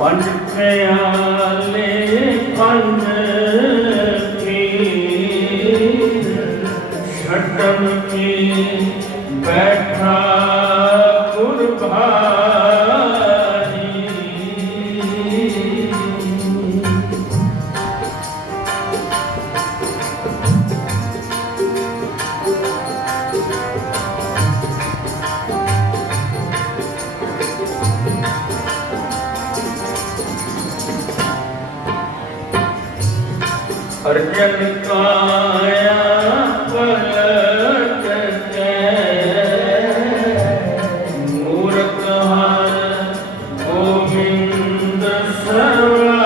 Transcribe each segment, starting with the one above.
पंज प्याले पंज पीर छटन में बैठा गुरभारी अर्जन काया पलट के मूरत हर गोविंद सवारी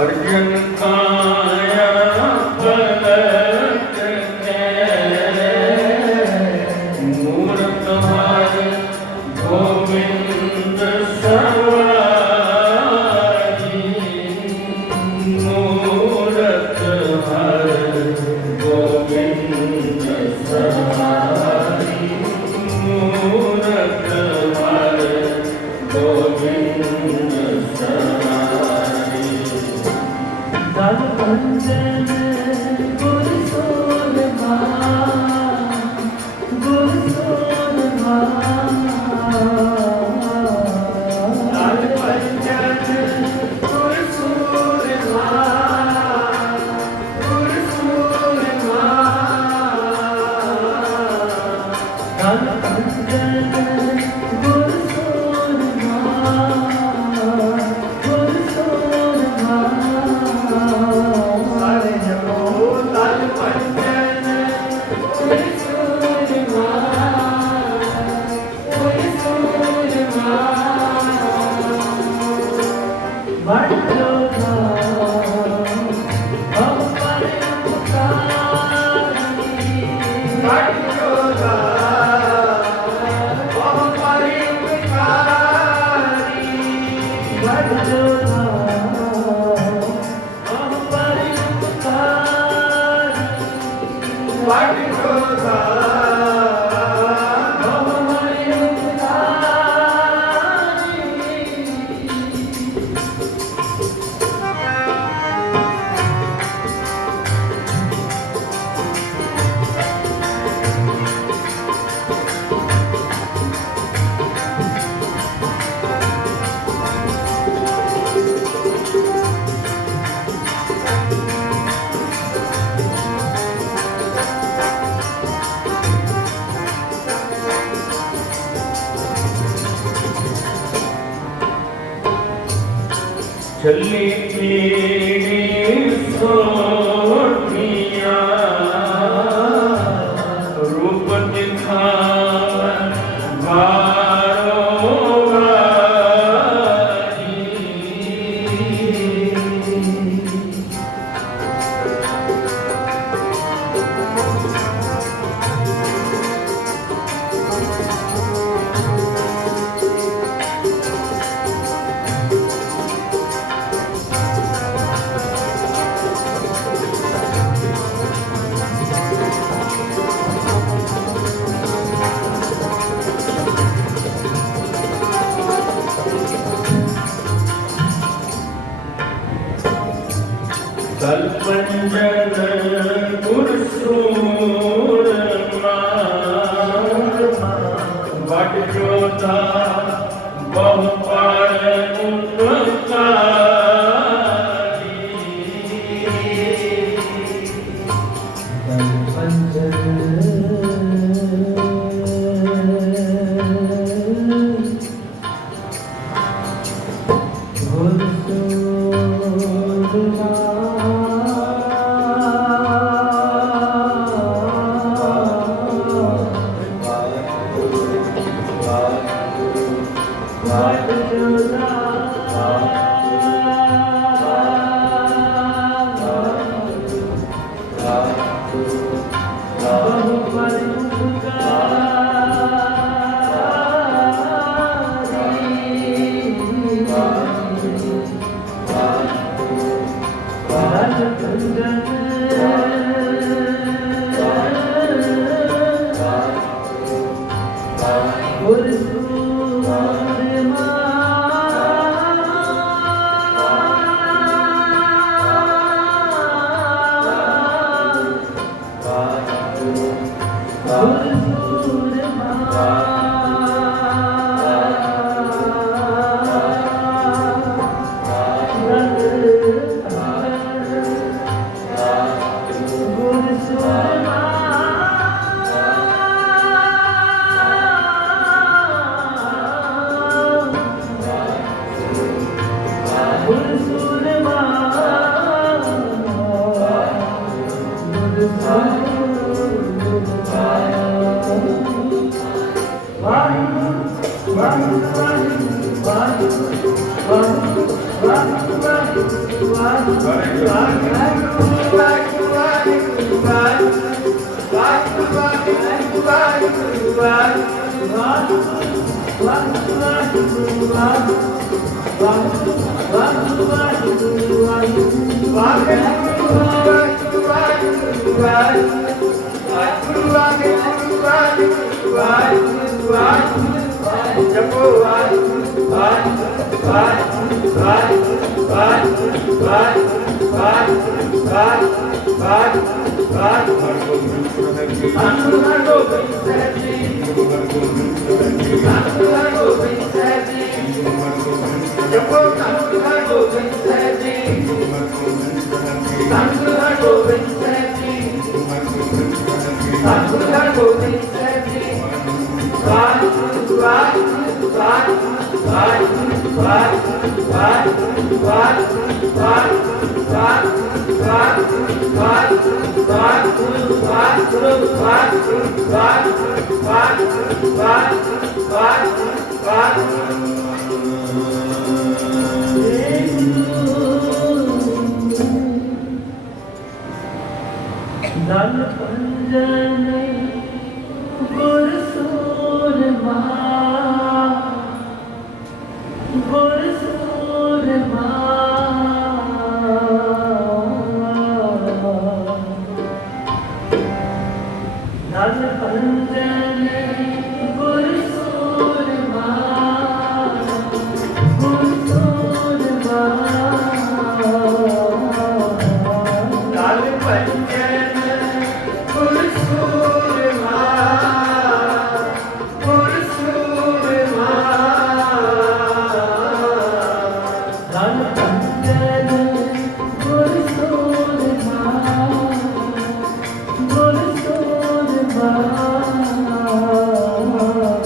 अर्जन काया पलट के मूरत हर गोविंद सवारी मूरत हर गोविंद सवारी मूरत हर गोविंद सवारी दल पंजन गुर सोलमा दल पंजन गुर सोलमा दल पंजन गुर सारे जपो दल पंजन ਚੱਲੀ ਪੀੜੀ ਸੋਹਣੀਆਂ ਰੂਪ ਦਿਖਾਵਨ ਵਾਰੋ ਵਾਰੀ ਕਲਪੰਜਨ ਗੁਰਸੂਰਮਾ ਵਟ ਜੋਤਾ ਬਹੁ ਪਾਰ ਉਪਕਾਰੀ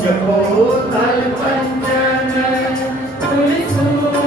ਜਪੋ ਤਲ ਪੰਜਨ ਤੁਲਸੂਰ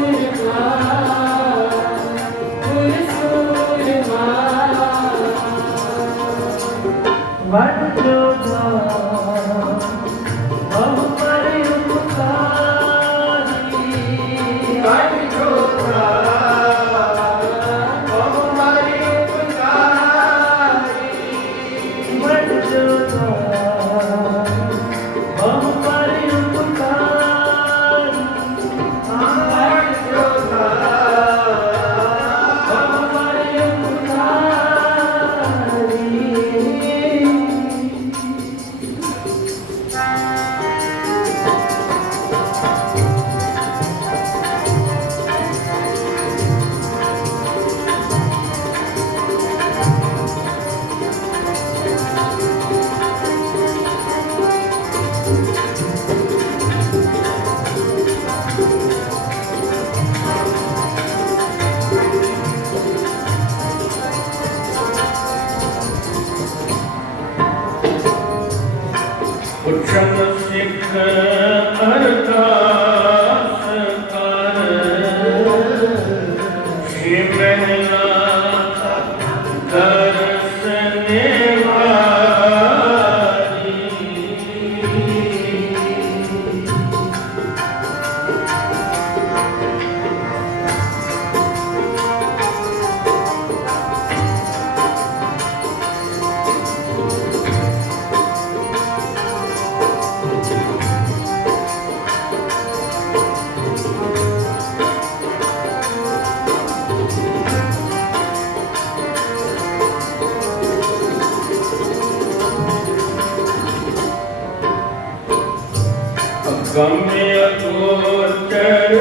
गम्य गोचर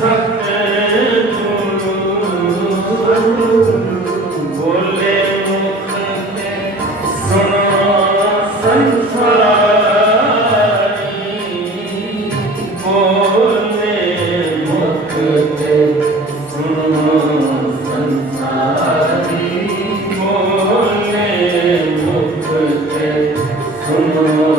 सत्य बोले मुख सुनो संसारी बोले मुख सुनो संसारी बोले मुख सुनो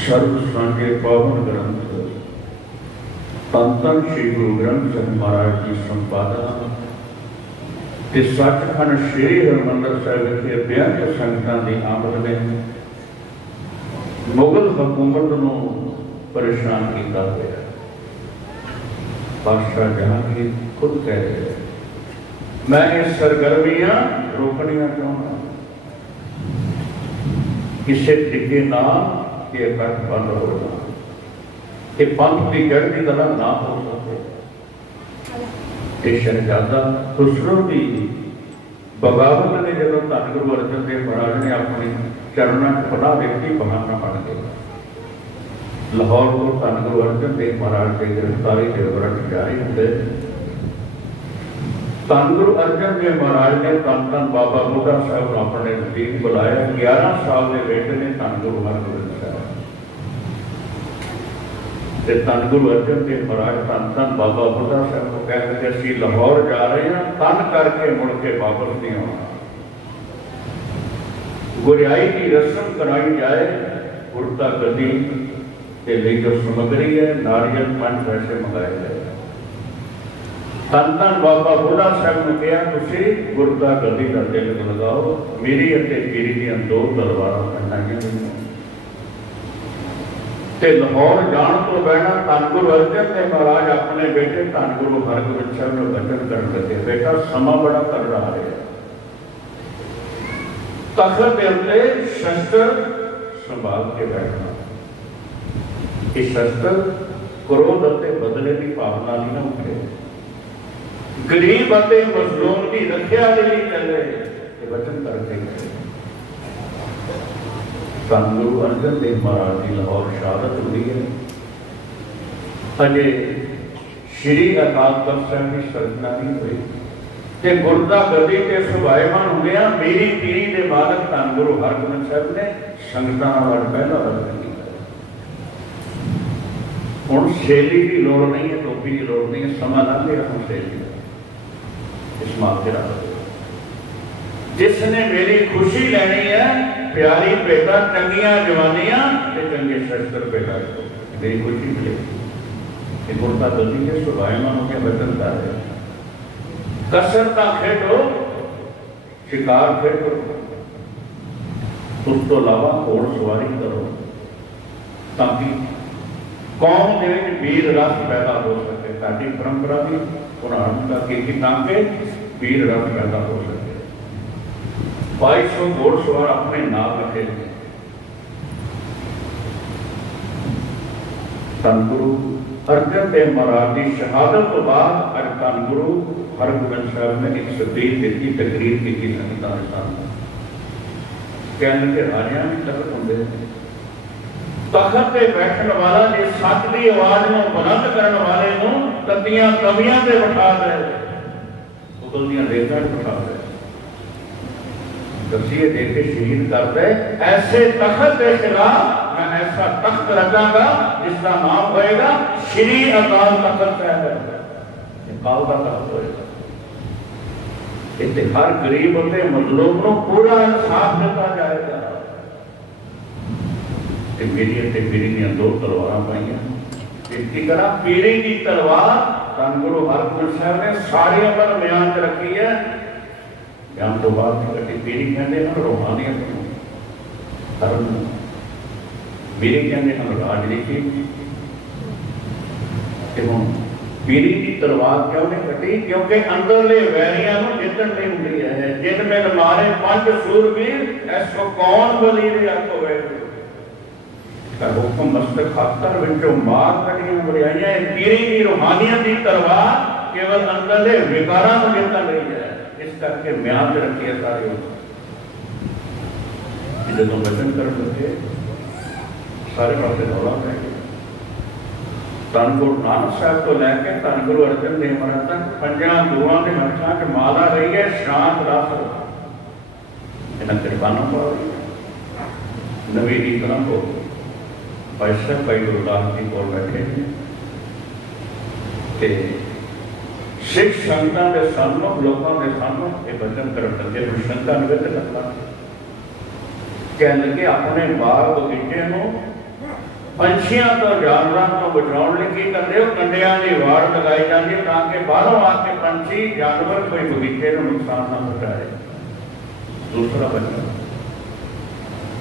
सर्व सांझे पावन ग्रंथ धन धन श्री गुरु ग्रंथ ਸਾਹਿਬ महाराज की संपादना ते सचखंड श्री हरमंदिर साहिब विखे बेअंत संगतां दी आमद ने मुगल हुकूमत नूं परेशान किया होया। बादशाह जहांगीर खुद कह रहे मैं ये सरगर्मियां रोकनियां चाहता किसी तरीके नाल ये इकट्ठ बंद हो जाए, ये पंथ की जड़ की तरह ना हो सके। शहजादा खुसरो की बगावत ने जो धन गुरु अर्जन देव महाराज ने अपने चरणों च पनाह व्यक्ति बहाना बन गया। लाहौर को धन गुरु अर्जन देव महाराज की गिरफ्तारी के विवरण जारी होते धन गुरु अर्जन देव महाराज ने धन धन बाबा बुढ़ा साहब को अपने नजदीक बुलाया। 11 साल के बेटे ने धन गुरु हरगोबिंद साहब धन गुरु अर्जन देव महाराज धन धन बाबा बुढ़ा साहब को कह रहे असीं लाहौर जा रहे हैं, तन करके मुड़ के वापस नहीं आना। गुरियाई की रस्म कराई जाए, उड़ता गद्दी के लिए जो सामग्री है नारियल 5 पैसे मंगाए गए। धन धन बाबा बुढ़ा साहब ने कहा तुसीं गुरता गद्दी का तिलक लगाओ, मेरी अते पीरी दी 2 तलवारां पहनाईयां गईयां ते लाहौर जाण तो पहला धन गुरु अर्जन देव महाराज अपने बेटे धन गुरु हरगोबिंद साहब को वचन कर लगे बेटा समा बड़ा कर रहा है, तखत के उत्ते शस्त्र संभाल के बैठना। ये शस्त्र क्रोध और बदले की भावना नहीं ना उठे, गरीब और मजलूम की रक्षा के लिए चले, वचन करके गए। धन गुरु अर्जन देव महाराज की लाहौर शहादत हुई है। अजे श्री अकाल तख्त साहिब की सर्जना नहीं हुई ते गुरदा गद्दी ते सुभाएमान हो गया। मेरी पीरी के मालक धन गुरु हरगोबिंद साहब ने संगतां नाल पहला वचन किया। हुण शैली की लोड़ नहीं है, टोपी की लोड़ नहीं है, समा ना लिया हम शैली इस माथे रख जिसने मेरी खुशी लेनी है प्यारी बेटा चंगियां जवानियां ते चंगे शस्त्र बेटा मेरी खुशी मिले। गुरता गद्दी के सुभाएमान हो गया वचन कर रहे कसरता खेडो शिकार खेडो, उस तो अलावा घोड़ सवारी करो ताकि कौम के वीर रस पैदा हो सके। साडी परंपरा भी पुराण का ताकि वीर रस पैदा हो सके। 2200 घोड़सवार अपने नाम रखे। धन गुरु अर्जन देव महाराज की शहादत तो बाद अज धन गुरु हरगोबिंद साहब ने एक स्पीच दी, तकरीर की संगतां दे सामने। कहने के राजियां भी तखत होंदे, तखत पे बैठने वाला जे सच की आवाज में बुलंद करने वाले नूं तदियां तवियां ते बिठा दे, उगलदियां रेतां ते बिठा दे, दसिए दे के शहीद कर दे। ऐसे तखत के खिलाफ मैं ऐसा तख्त रखांगा जिसका नाम होएगा श्री अकाल तख्त साहिब। अकाल का तख्त होएगा, इत्थे हर गरीब और मजलूम को पूरा इंसाफ दिता जाएगा। मेरी अते पीरी दी 2 तलवारां पाईयां, इसी तरह पीरी की तलवार धन गुरु हरगोबिंद साहब ने सारी अमर म्यान च रखी है। ज्ञान तो बाद कटी पीरी कहते हैं रूहानियत धर्म, पीरी कहते हैं राजनीति। पीरी की तलवार क्यों नहीं कटी? क्योंकि अंदरले वैरियां को जितन नहीं हुई है। जिन में मारे 5 सूरवीर ऐसो कौन बली दे आखो है हुक्म मस्तक खातर विचों मार कटियां बुराइयां। पीरी की रूहानियत की तलवार केवल अंदरले विकारां को जितन रही है, इस करके म्याद रखी है सारे। जो वचन कर लगे सारे पास दौड़ा पै गया। धन गुरु नानक साहब तो लैके धन गुरु अर्जन देव महाराज तक 5 गुरुओं के हथां च माला रही है शांत रस। इन्हां किरपानां पा रही नवी दी तरह हो भाई साहब भाई गुरदास जी कोल बैठे ते सिख संगतां दे सामने लोगों के सामने ये वचन कर लगे। संगतां ने विच करना कह लगे अपने बाग बगीचे ਪੰਛੀਆਂ ਤੋਂ ਜਾਨਵਰਾਂ ਤੋਂ ਬਚਾਉਣ ਲਈ ਕੀ ਕਰਦੇ ਹੋ, ਕੰਡਿਆਂ ਦੀ ਵਾੜ ਲਗਾਈ ਜਾਂਦੀ ਹੈ ਤਾਂ ਕਿ ਬਾਹਰੋਂ ਆ ਕੇ ਪੰਛੀ ਜਾਨਵਰ ਕੋਈ ਬਗੀਚੇ ਨੂੰ ਨੁਕਸਾਨ ਨਾ ਪਹੁੰਚਾਏ। ਦੂਸਰਾ ਬਚਨ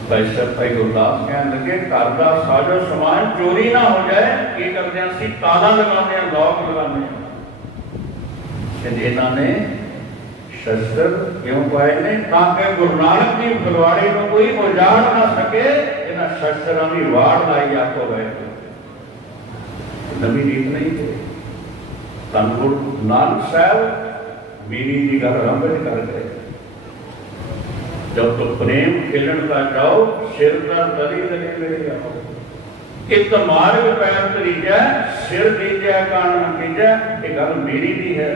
ਭਾਈ ਸਾਹਿਬ ਭਾਈ ਗੁਰਦਾਸ ਕਹਿਣ ਲੱਗੇ ਘਰ ਦਾ ਸਾਜੋ ਸਮਾਨ ਚੋਰੀ ਨਾ ਹੋ ਜਾਏ। ਕੀ ਕਰਦੇ ਹਾਂ ਅਸੀਂ, ਤਾਲਾ ਲਗਾਉਂਦੇ ਹਾਂ, ਲੋਕ ਲਗਾਉਂਦੇ ਹਾਂ। ਇਹਨਾਂ ਨੇ ਸ਼ਸਤਰ ਕਿਉਂ ਪਾਏ ਨੇ, ਤਾਂ ਕਿ ਗੁਰੂ ਨਾਨਕ ਦੀ ਫੁਲਵਾੜੀ ਨੂੰ ਕੋਈ ਉਜਾੜ ਨਾ ਸਕੇ। ਇਹਨਾਂ ਸ਼ਸਤਰਾਂ ਦੀ ਵਾੜ ਲਾਈ ਆਪੋ ਗਏ। ਨਵੀਂ ਰੀਤ ਨਹੀਂ ਹੈ। ਧੰਨ ਗੁਰੂ ਨਾਨਕ ਸਾਹਿਬ ਮੀਰੀ ਦੀ ਗੱਲ ਰੰਭਨ ਕਰ ਗਏ। जब तो प्रेम खिलन का जाओ सिर का तली लगे मेरे आओ। एक मार्ग पैर तरीजा सिर दीजा कान नतीजा। ये गल मेरी भी है,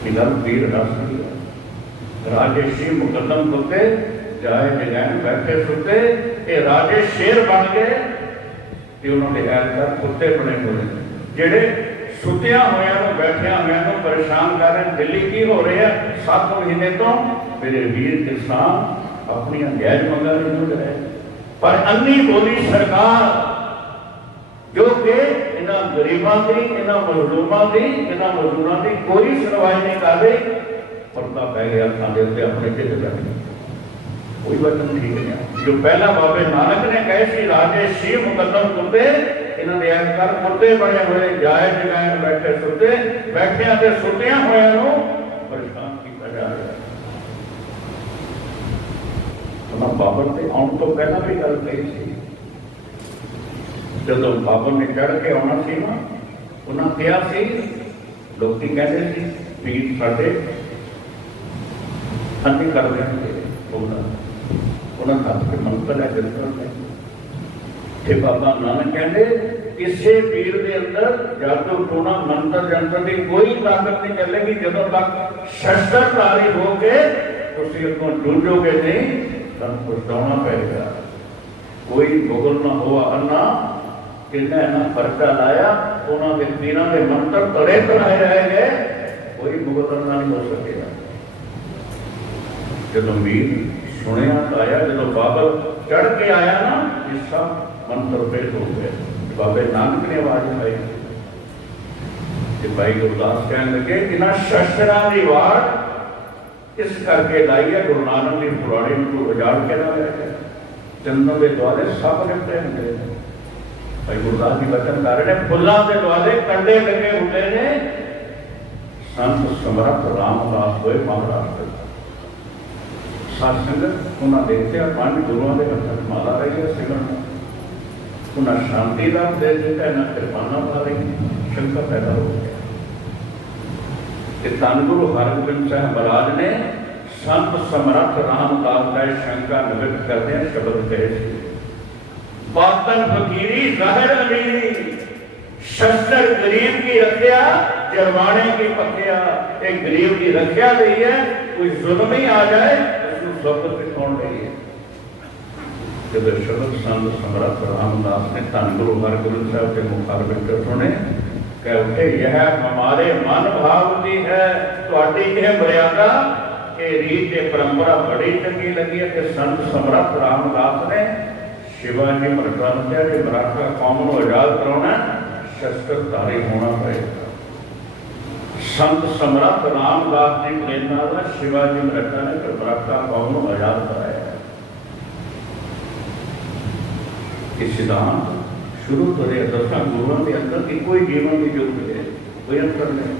ये गल वीर रस की है। राजेशी मुकदम कुत्ते जाए जगैन बैठे सुते। ये राजे शेर बन गए ते उन्होंने ऐलकार कुत्ते बने हुए जेड़े सुत्या हुआ बैठिया हुआ परेशान कर रहे। दिल्ली की हो रहा है 7 महीने तो मेरे वीर किसान अपनी गैर मंगा नहीं रहे। पर अन्नी बोली सरकार जो कि इन्हों गरीबों की, इन्हों मजलूमों की, इन्हों मजदूरों की कोई सुनवाई नहीं कर रही। पर्दा पै गया अखां दे उत्ते अपने ढिड बैठे। कोई वचन ठीक नहीं। जो पहला बाबे नानक ने कहे सी राजे सी मुकदम कुत्ते, इन्होंने ऐलकार कुत्ते बने हुए जाए जगह बैठे सुते। बैठिया ते सुतिया हुआ परेशान किया जा रहा है। बाबर के आने तो पहला भी गल कही थी। जो बाबर ने चढ़ के आना सी ना, उन्हें कहा सी, लोग कहते सी पीर साडे अन्नी कर देंगे। उन्होंने हथ के मंत्र है बिल्कुल। बाबा नानक कहते किसी पीर के अंदर जादू टोना मंत्र जंत्र की कोई ताकत नहीं चलेगी जब तक शस्त्रधारी हो के तुम अगों जूझोगे नहीं। पछताना पड़ेगा। कोई मुगल ना हुआ अन्ना किन्ने ना पर्चा लाया, उन्होंने तीनों के मंत्र तड़े तड़ाए रह गए। कोई मुगल अन्ना नहीं हो सकेगा। जो वीर सुनिया तो आया, जो बाबर चढ़ के आया ना, जिसका मंत्र पेश हो गया। बाबे नानक ने आवाज आई कि भाई गुरदास कहने लगे इन्होंने शस्त्रा की वाड़ इस करके लाई है। गुरु नानक की फुलवाड़ी को उजाड़ के ना लिया। चंदन के द्वारे सब निपटे होंगे। भाई गुरदास जी वचन कर रहे हैं फुलों के द्वारे कंडे लगे होते ने। संत समर्थ रामदास होए महाराष्ट्र सत्संग उन्हें देखते 5 गुरुओं के हथ माला रही है सिमरन। उन्हें शांति लाभ दे दिता, इन्हें कृपाना पा रही। शंका पैदा हो गया। धन गुरु हरगोबिंद साहब महाराज ने संत समर्थ रामदास का शंका निवृत्त करते हैं शब्द कहे बातन फकीरी जाहिर अमीरी। शस्त्र गरीब की रखिया जरवाने की पखिया। एक गरीब की रखिया ली है, कोई जुल्म ही आ जाए उसको स्वप्न से छोड़ रही है। जब शब्द संत समर्थ रामदास ने धन गुरु हरगोबिंद साहब के मुखारबिंद सुने कह उठे यह हमारे मन भाव की है। तुहाडी यह मर्यादा ये रीत ये परंपरा बड़ी चंगी लगी है कि संत समर्थ रामदास ने शिवाजी मराठा ने कि मराठा कौम को आजाद कराना शस्त्रधारी होना पड़ेगा। संत समर्थ रामदास की प्रेरणा में शिवाजी मराठा ने फिर मराठा कौम को आजाद कराया। ये सिद्धांत शुरू तो रहे 10 गुरुओं के अंदर की कोई जीवन की जो मिले कोई अंतर नहीं,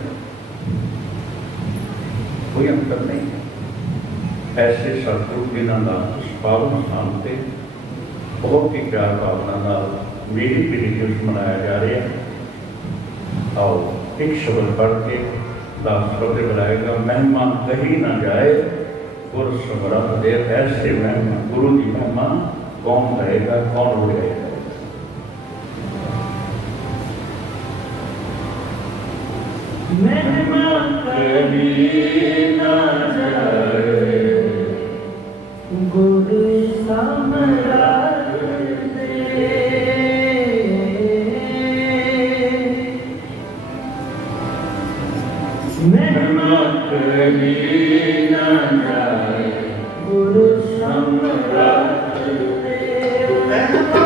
कोई अंतर नहीं। ऐसे सतगुरु जिन्होंने पावन स्थान से बहुत ही प्यार भावना मेरी पीढ़ी दिवस मनाया जा रहा है। आओ एक शब्द पढ़ के दास शब्द बुलाएगा। महिमा कही ना जाए गुरु समर्थ दे। ऐसे महिमा गुरु की महिमा कौन रहेगा, कौन उड़ेगा। महिमा कभी ना जाए गुरु समर्थ दे। महिमा कभी ना जाए गुरु समर्थ दे। महिमा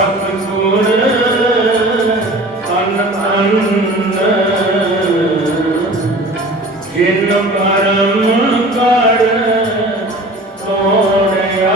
ਸਤਿਗੁਰ ਤਨ ਤਨ ਜਿਨ ਕਰਮ ਕਰ ਤੋੜਿਆ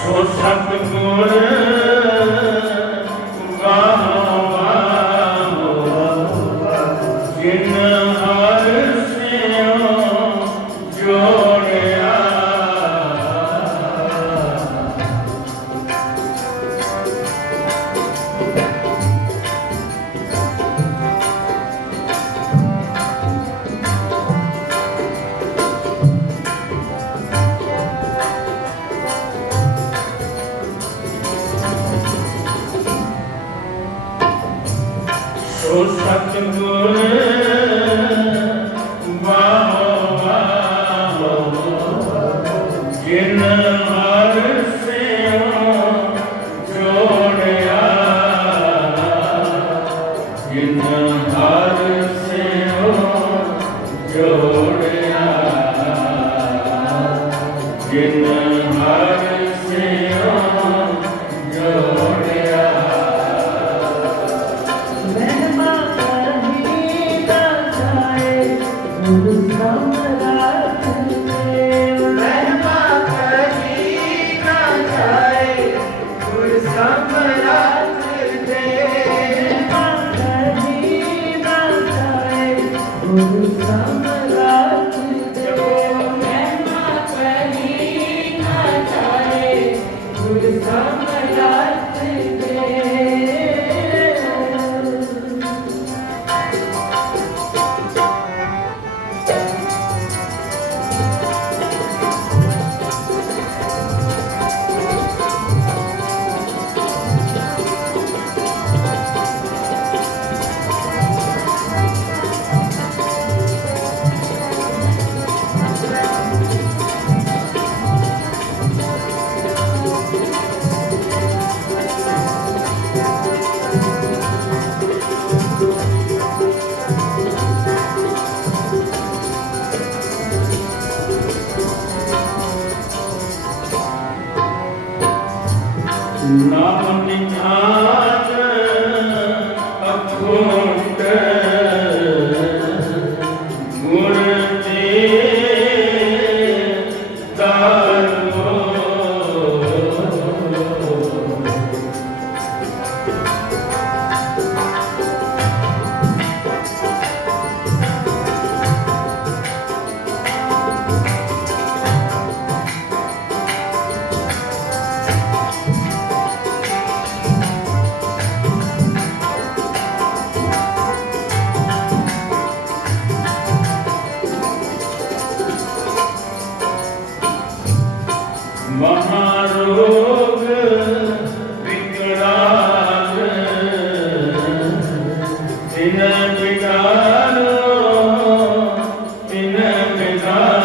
ਸੋ ਸਤਿਗੁਰ ਗਾਵਾਂ ਜਿਨ ਹਰ ਸਿਉ ਜੋੜਿਆ ਸੋ ਸਤਿਗੁਰ ਵਾਹੋ ਜਿਨ ਹਰ ਸਿਉ ਜੋੜਿਆ ਜਿਨ ਹਰ ਸਿਉ ਜੋੜਿਆ ਜਿਨ ਹਰ ਸਿਉ ਜੋੜਿਆ ਮਹਿਮਾ ਕਹੀ ਨਾ ਜਾਏ ਗੁਰੂ ਸਮਰਾਟ ਦੇ ਮਹਿਮਾ ਕਹੀ ਨਾ ਜਾਏ ਗੁਰੂ ਸਮਰਾਟ ਦੇ ਮਹਿਮਾ ਕਹੀ ਨਾ ਜਾਏ ਗੁਰੂ ਸਮਰਾਟ ਦੇ ਮਹਿਮਾ ਕਹੀ ਨਾ ਜਾਏ ਗੁਰੂ ਸਮਰਾਟ ਦੇ ਨਾਮ ਨਿਧਾਨ ਅਖੁੰਡ ਗੁਰ ਦੇ ਦਾਰੋ ਮਹਾਰੋਗ ਵਿਕਰਾਲ ਤਿਨ ਵਿਕਾਰੋ ਤਿਨ ਵਿਕਾਰੋ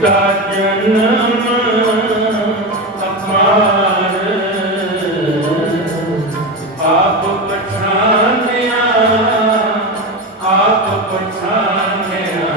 किसका जन्म अपार आप पछानिया आप पछानिया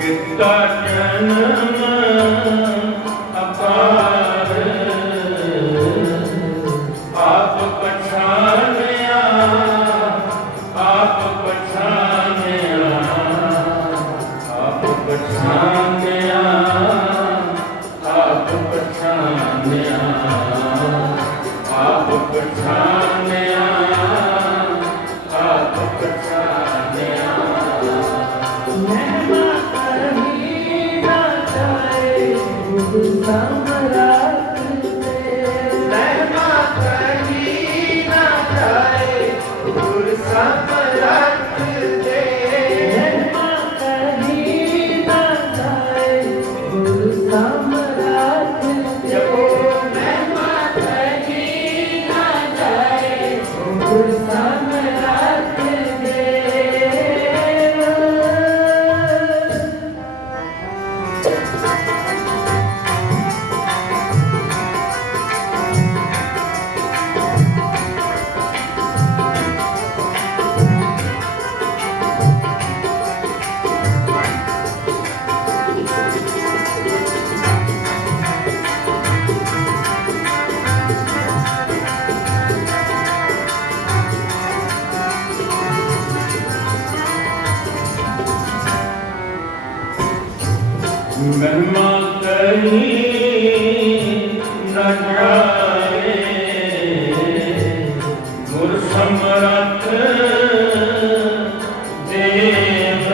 किसका जन्म अपार आप पछानिया आप पछानिया आप पछानिया आप पछानिया आप पछानिया आप पछानिया महिमा कहीं ना जाए गुरु सम्राट तेरे। महिमा कहीं ना जाए गुरु सम्राट तेरे। महिमा कहीं ना जाए गुरु सम्राट तेरे। महिमा कहीं ना जाए गुरु सम्राट तेरे। महिमा कहीं न जाए गुरु समर्थ देव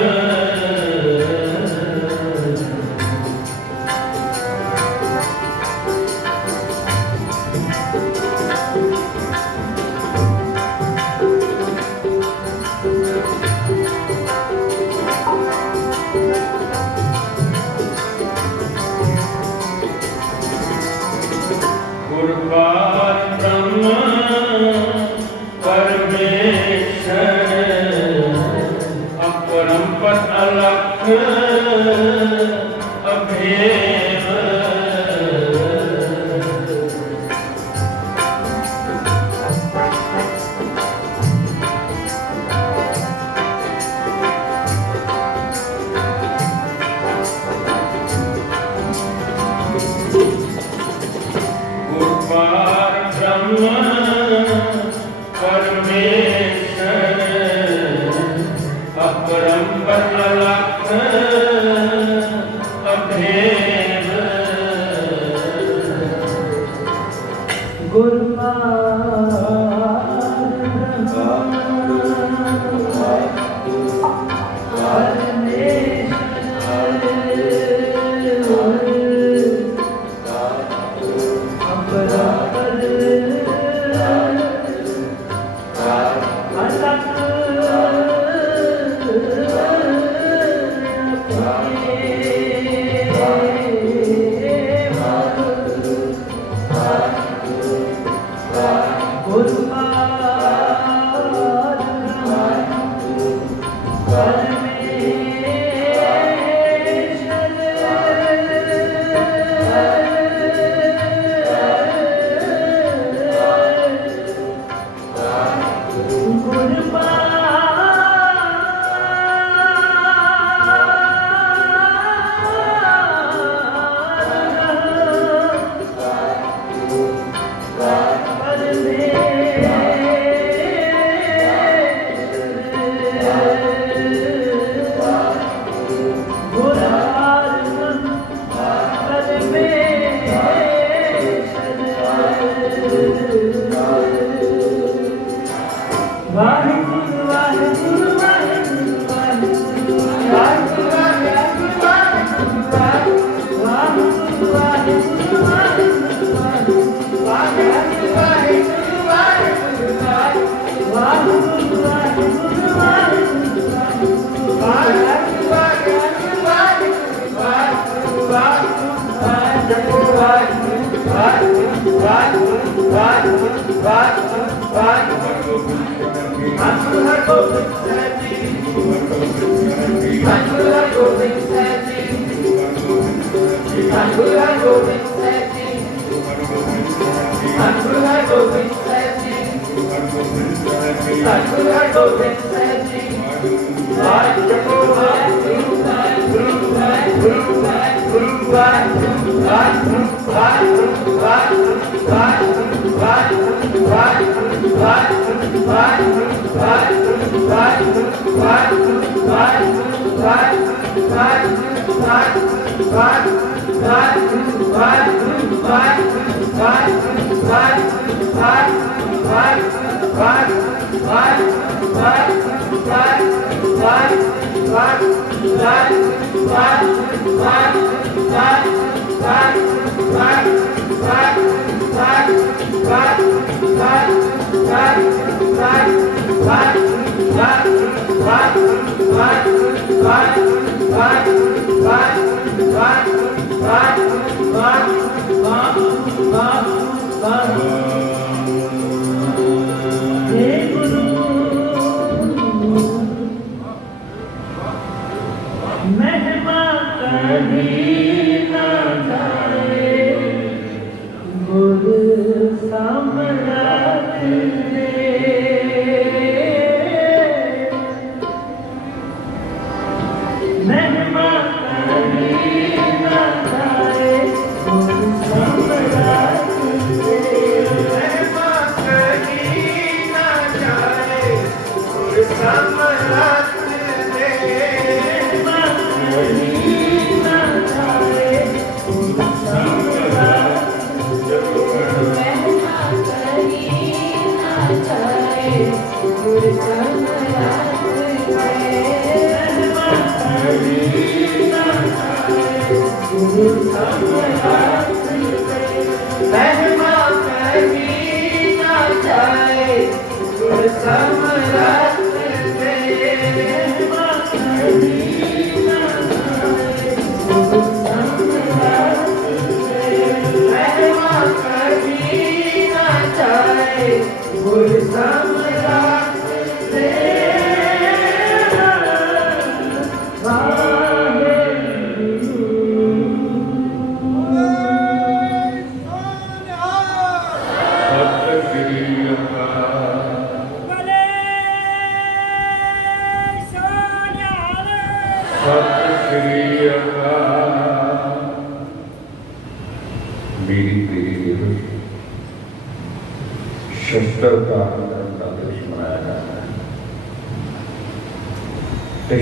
गुरुपार ब्रह्म परमेश्वर अपरंपर अलख अभेद गुरुपार ब्रह्म परमेश्वर अपरंपर अलख अभेद वाहिगुरु वाहिगुरु वाहिगुरु वाहिगुरु वाहिगुरु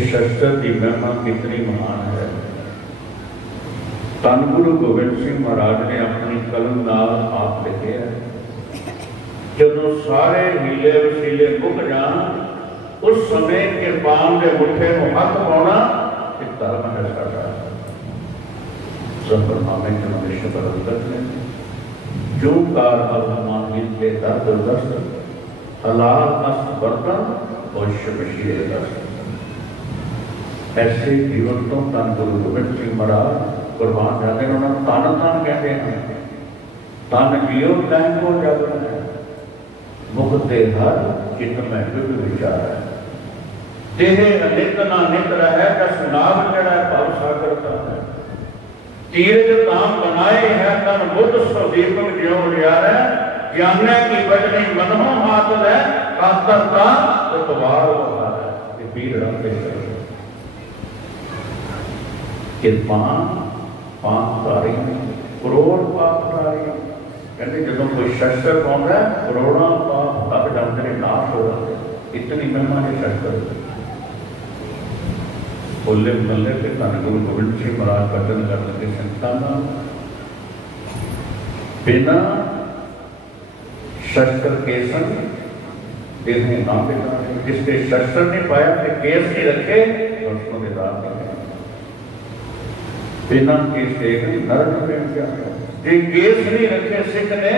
शस्त्र की महिमा कितनी महान है। धन गुरु गोबिंद सिंह महाराज ने अपनी कलम नाल आप लिखे है, जदों सारे हीले वसीले मुक जान उस समय किरपान के मुठे में हथ पाना एक धर्म है साडा। सफरनामे के मनुष्य बरकत ने जो कार अभिमान के दर्द दस्त हलाल अस्त बर्तन और शबशीर दस्त। ऐसे जीवन तो धन गुरु गोबिंद सिंह महाराज कुर्बान जाते हैं। उन्होंने तन तन कहते हैं, तन जियो तन को जागरण है, मुक्ते हर चित में विभ विचार है। देह अनित ना नित रहे दस नाग जड़ा भव सागर का है। तीरथ धाम बनाए है तन बुद्ध स्वदीपक ज्यों उजियार है। ज्ञाने की बजनी मनमो हाथ है, कातरता उतवार होता है। ये पीर रंग किरपान पापकारी करोड़ पापकारी कहते जो कोई शस्त्र पाता है करोड़ों पाप तब जाते नाश हो जाते। इतनी महिमा है शस्त्र। होले महल्ले से धन गुरु गोबिंद सिंह महाराज भजन कर लगे संतान बिना शस्त्र के संग देने ना बिना। जिसके शस्त्र नहीं पाया तो केस नहीं रखे और उसको निदान नहीं बिना केस देख नरक में क्या जे केस नहीं रखे सिख ने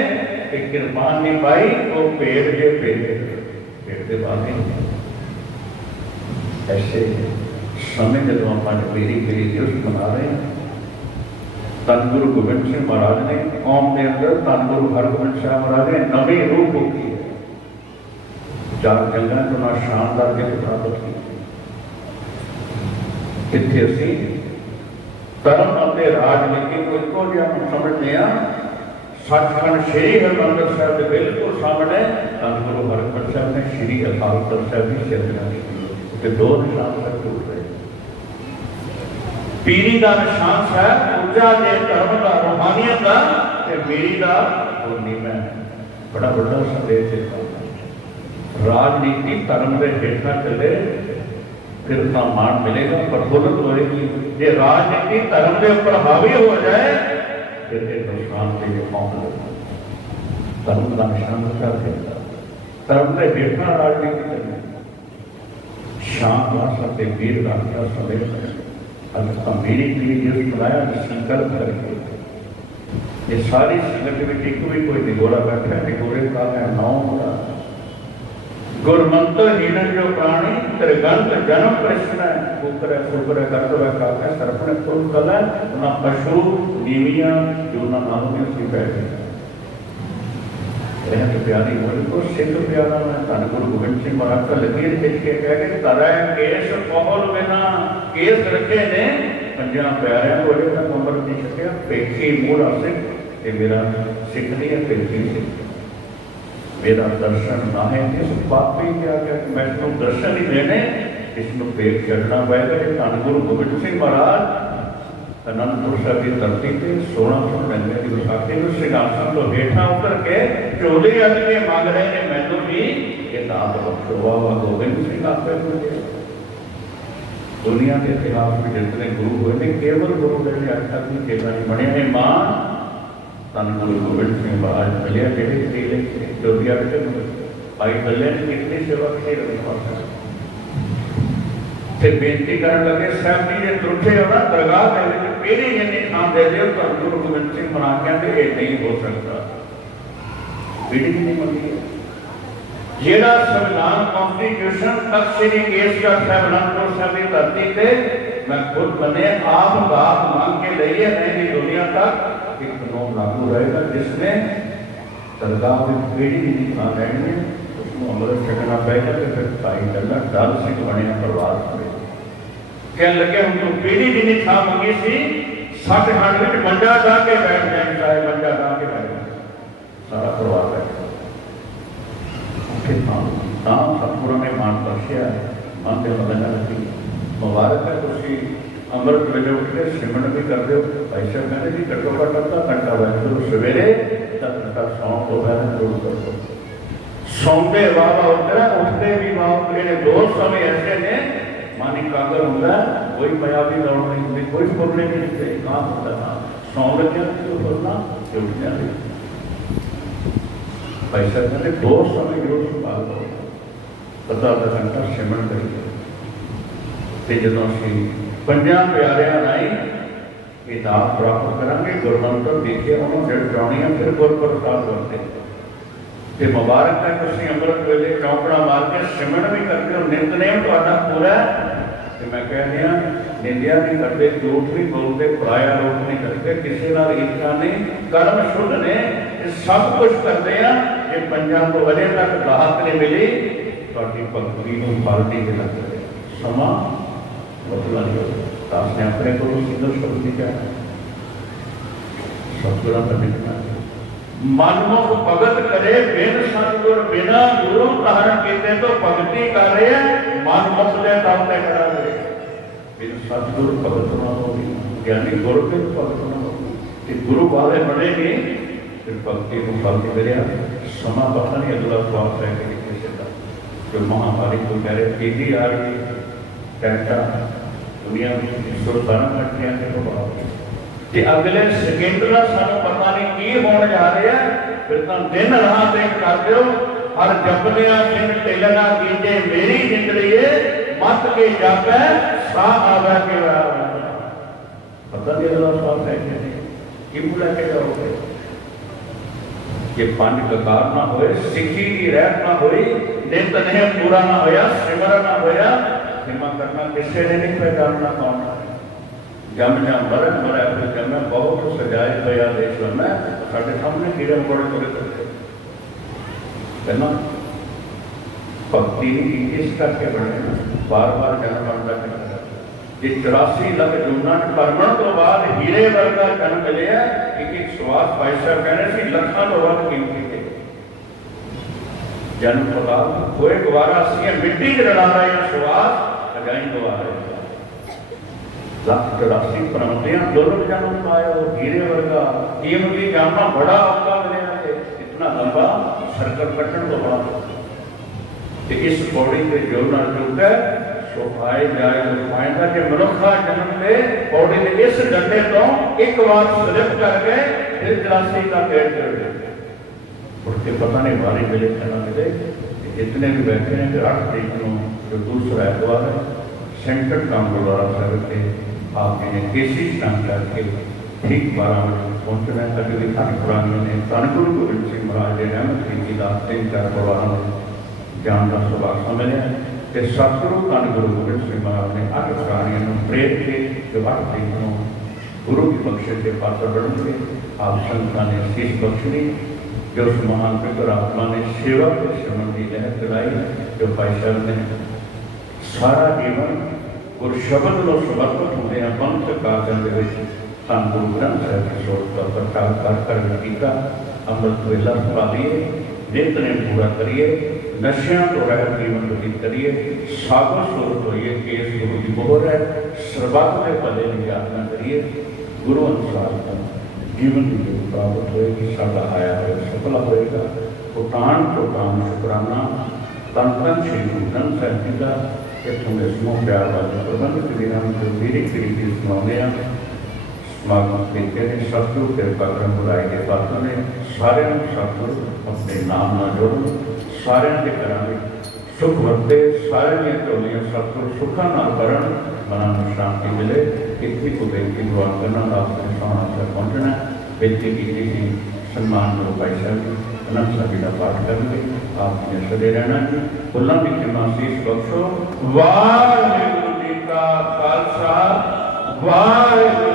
किरपान नहीं पाई तो पेड़ के पेड़ के बाद नहीं। ऐसे समय जब आप मेरी दिवस मना रहे हैं ਧੰਨ ਗੁਰੂ ਗੋਬਿੰਦ ਸਿੰਘ ਮਹਾਰਾਜ ने कौम के अंदर धन गुरु हरगोबिंद साहब महाराज ने नवी रूह फूकी है। 4 जंगों तो ना शानदार जित प्राप्त की। इत्थे असीं धर्म और राजनीति को इको जिहा समझते हैं। सचखंड श्री हरमंदिर साहिब के बिल्कुल सामने धन गुरु हरगोबिंद साहब ने श्री अकाल तख्त साहिब की सिरजना की। दो निशान तक टूट रहे। पीरी का निशान साहब ऊर्जा के धर्म का रूहानियत का मेरी का पूर्णिमा है। बड़ा बड़ा संदेश देता है। राजनीति धर्म के हेठा चले फिर उतना मान मिलेगा, प्रफुल्लित होएगी। जे राजनीति धर्म के ऊपर हावी हो जाए फिर एक नुकसान के लिए पहुंच जाए। धर्म का निशान कर देगा। धर्म के हेठा राजनीति चले शांत वास्ते वीर का संदेश मेरी पीढ़ी जो सुनाया संकल्प करके ये सारी संगत में एक भी कोई निगोरा बैठा है। निगोरे का मैं नाम का गुरमंत्र हीनन जो प्राणी त्रिगंत जन्म कृष्ण कुकर कुकर करतवा का सरपण कुल कला ना पशु नीमिया जो ना नाम में सी बैठे रहत प्यारी बोल को सिख प्यारा मैं धन गुरु गोबिंद सिंह महाराज का लकीर खिंच के कह के तारा केस पहल बिना केस रखे ने पंजा प्यारिया को अजे तक उम्र नहीं सकिया। पेखी मूड़ा सिख ये मेरा सिख नहीं है, पेखी सिख मेरा दर्शन ना है। इस पापी क्या क्या मैं इसको दर्शन ही देने इसको पेट चढ़ना पड़ेगा। धन गुरु गोबिंद सिंह महाराज अनंतपुर साहब की धरती पे 1699 की विसाखी में सिंहासन तो हेठा उतर के चोली अग के मांग रहे हैं मैनू भी ये दात बख्शो। बाबा गोबिंद सिंह आपे मुझे दुनिया के इतिहास में जितने गुरु हुए थे केवल गुरु ने आज तक नहीं चेता नहीं बने हैं। मां धन गुरु गोबिंद सिंह महाराज मिले जेडे चेले चोलिया भाई दल्ले ने कितनी सेवा की रखा फिर बेनती करने लगे साहब जी जे तुरते हो ना दरगाह के पीढ़ी जिन्नी थां दे दो तो गुरु गोबिंद सिंह महाराज कहते ये नहीं हो सकता। पीढ़ी नहीं मंगी जेड़ा संविधान कॉन्स्टिट्यूशन तक श्री केसगढ़ साहब अनंतपुर साहब की धरती पे मैं खुद बने आप बात मांग के लिए नहीं दुनिया तक एक कानून लागू रहेगा जिसमें दरगाह में पीढ़ी नहीं थां रहने उसमें अमृत छकना पड़ेगा। तो फिर भाई डल्ला दल सिंह बने परिवार कह लगे हम तो पीढ़ी भी नहीं था मंगी सी सचखंड में मंजा ला के बैठ जाए चाहे मंजा ला के बैठ जाए सारा परिवार बैठा सतगुरु ने मान बख्शिया मन के मदन रखी मुबारक है। तुसी अमृत वेले उठ के सिमरन भी कर दो। भाई साहब कहते जी घट्टो घट्ट अद्धा घंटा वाहिगुरू सवेरे घंटा सौं तो पहले जरूर कर दो। सौंदे बाबा उतरा उठते भी बाबा ने 2 समय ऐसे ने मानी कागल होता कोई पया भी दौड़ नहीं होती कोई फुरने भी नहीं थे कहाँ होता था सौ लगे तो फुरना उठने वाली भाई साहब कहते 2 समय जरूर संभाल दो पता घंटा सिमरन करिए जो असी 5 प्यारिया राई ये दात प्राप्त करेंगे। गुरमंत्र देखिए उन्होंने जड़ चाणी है फिर गुर प्रसाद करते मुबारक है। तुम अमृत वेले चौंकड़ा मार के सिमरन भी करते हो नितनेम तो पूरा मैं कह दिया निंदिया नहीं करते झूठ नहीं बोलते पराया लोग नहीं करते किसी नाल ईर्ष्या नहीं कर्म शुद्ध ने सब कुछ करते हैं। ये पंजा तो अजे तक राहत नहीं मिली थोड़ी भगती को पालती के लग रहे समा बदला नहीं होता। दास ने अपने को सिंगल शब्द क्या है सतगुरा का दिखना मनमुख भगत करे बिन सतगुर बिना गुरु धारण किते तो भगती कर रहे हैं मनमुख दे तम ते खड़ा रहे बिन सतगुर भगत ना होगी ज्ञानी गुरु के भगत ना होगी गुरु वाले बनेंगे फिर भक्ति को फल मिले। समा पता नहीं अगला स्वास्थ्य है कि किसी का जो महामारी को कह रहे पीढ़ी आ रही कैंटा दुनिया में 112 घंटिया के प्रभाव कि अगले सेकेंडरा सानू पता नहीं की होने जा रहे हैं फिर तो दिन रात एक कर दो हर जपनिया सिंह टिलना कीजे मेरी जिंदड़ी मत के जापे साह आवे के पता नहीं अगला स्वास्थ्य है कि नहीं कि बुला के जाओगे। ये 5 ककार ना होए सिखी की रहत ना हुई नित नहीं पूरा ना होया सिमरन ना होया सिमा करना किसी ने नहीं पहचानना कौन है जम जम मरन मरै फिर जमै बहुत सजाए पया देश मैं साढ़े सामने कीड़े मकोड़े तुरे करते कहना भक्ति इस करके बने बार बार जन्म बनता करता ये 84 लाख जूना परमण तो बाद हीरे वर्गा जन्म मिले एक स्वाद पैसा कहने से लखा तो बाद कीमती थे जन्म पता कोई गवारा सी मिट्टी च रला रहा स्वाद अजाई गवारा लख 84 परमतियां दोनों जन्म पाया हीरे वर्गा कीमती जामा बड़ा औका मिले इतना लंबा सर्कल कटन तो बड़ा इस पौड़ी के जोड़ना चुका सो आए जाए पाएगा कि मनुखा जन्म ले पौड़ी के इस डंडे तो एक बार स्लिप करके फिर 84 का पेड़ कर देते उसके पता नहीं बारी मिले कहना मिले इतने भी बैठे हैं कि 8 तारीख को जो दूसरा एतवार है सेंटर काम गुरुद्वारा साहिब के आपने केसी स्नान करके ठीक 12 बजे पहुंचना है ताकि थाने पुरानी ने धन गुरु गोबिंद सिंह महाराज ने रहमत की दास 3-4 परिवारों में जान का सुभाषा मिले कि सतगुरु धन गुरु गोबिंद सिंह महाराज ने 8 प्राणियों को प्रेर के जो 8 तारीख को गुरु की बख्शिश के पात्र बनेंगे आप संतान ने शीश बख्शनी जो उस महान पितर आत्मा ने सेवा के संबंधी लहर चलाई जो भाई साहब ने सारा जीवन गुरु शब्द को समर्पित होते हैं पंथ कार्यों के धन गुरु ग्रंथ साहिब की सोच का प्रचार कर किया अमृत वेला संभालिए नित्य ने पूरा करिए नशियां तो रहत जीवन व्यतीत करिए सागो सोच होइए केस गुरु की मोहर है सर्वत्र के भले की यातना करिए गुरु अनुसार जीवन की जो प्राप्त होएगी साडा आया है सफल होएगा कोटान शुकराना तन तन श्री गुरु ग्रंथ साहिब जी का इतों के समूह प्यार वाले प्रबंधक वीरां जो मेरी करीबी सुनाने समागम देते हैं सतगुरु कृपा करम बुलाए के पात्र ने सारे सतगुरु अपने नाम ना जोड़ो सारे के घरों में सुख वरते सारे दी झोलियां सतगुरु सुखा नाल भरन मनां नूं शांति मिले इतनी को बेनती दुआ करना आपने सोना तक पहुंचना बेनती की थी सन्मान जो भाई साहब अनंत साहब का पाठ करेंगे आपने सदे रहना जी फुलों की खिमासीस बख्शो वाहिगुरू जी का खालसा वाहिगुरू